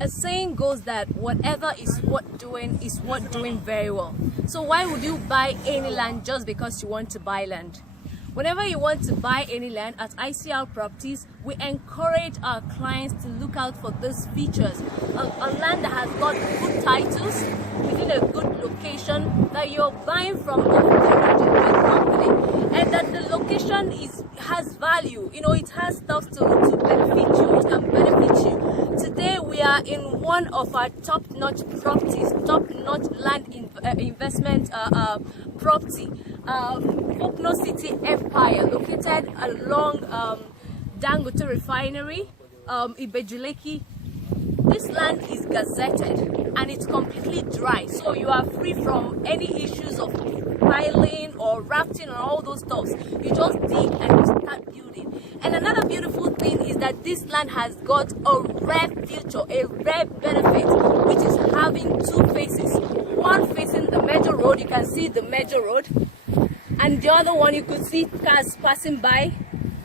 A saying goes that whatever is worth doing very well. So why would you buy any land just because you want to buy land? Whenever you want to buy any land at ICL Properties, we encourage our clients to look out for these features. A land that has got good titles within a good location, that you're buying from a very good company, and that the location has value. You know, it has stuff to benefit you. It can benefit you. Today we are in one of our top-notch properties, top-notch land investment property. Vopnu City Empire, located along Dangote Refinery, Ibeju Lekki. This land is gazetted and it's completely dry, so you are free from any issues of piling or rafting and all those stuff. You just dig and you start building. And another beautiful thing is that this land has got a rare feature, a rare benefit, which is having two faces. One facing the major road, you can see the major road, and the other one you could see cars passing by,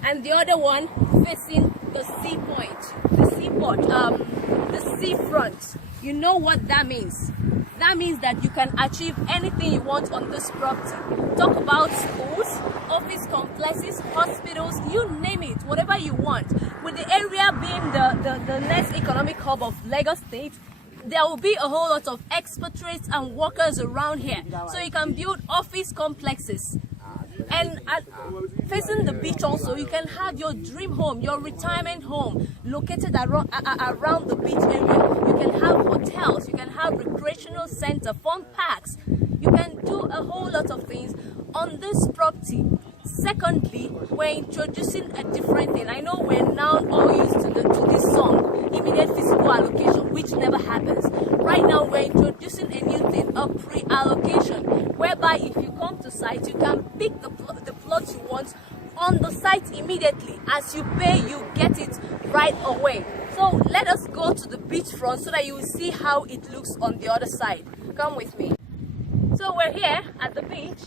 and the other one facing the sea point, the seaport, the seafront. You know what that means? That means that you can achieve anything you want on this property. Talk about schools, office complexes, hospitals, you name it, whatever you want. With the area being the next economic hub of Lagos State, there will be a whole lot of expatriates and workers around here. So you can build office complexes. And facing the beach also, you can have your dream home, your retirement home located around the beach area. You can have hotels, you can have recreational center, fun parks. You can do a whole lot of things on this property. Secondly, we're introducing a different thing. I know we're now all used to this song, immediate physical allocation, which never happens. Right now, we're introducing a new thing, a pre-allocation, whereby if you come to site, you can pick the plot you want on the site immediately. As you pay, you get it right away. So let us go to the beachfront so that you will see how it looks on the other side. Come with me. So we're here at the beach.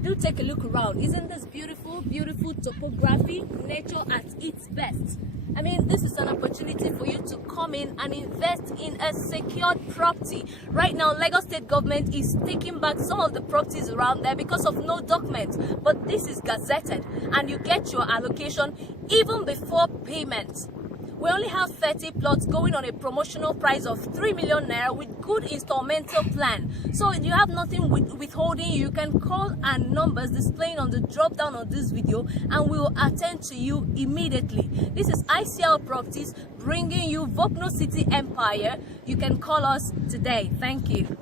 Do take a look around. Isn't this beautiful, beautiful topography, nature at its best? I mean, this is an opportunity for you to come in and invest in a secured property. Right now, Lagos State government is taking back some of the properties around there because of no documents. But this is gazetted and you get your allocation even before payment. We only have 30 plots going on a promotional price of 3 million naira with good installmental plan. So you have nothing withholding. You can call our numbers displaying on the drop down of this video and we will attend to you immediately. This is ICL Properties bringing you Vopnu City Empire. You can call us today. Thank you.